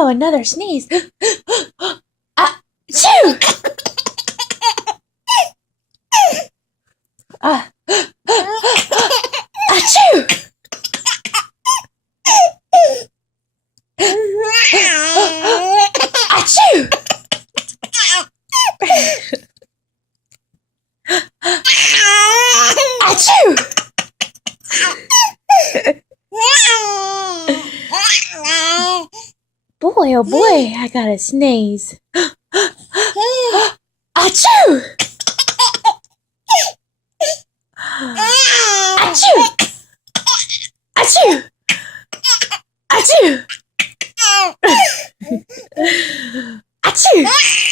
Oh, another sneeze. Achoo! Achoo! Achoo! Achoo! Boy, oh boy, I gotta sneeze. Achoo! Achoo! Achoo! Achoo! Achoo!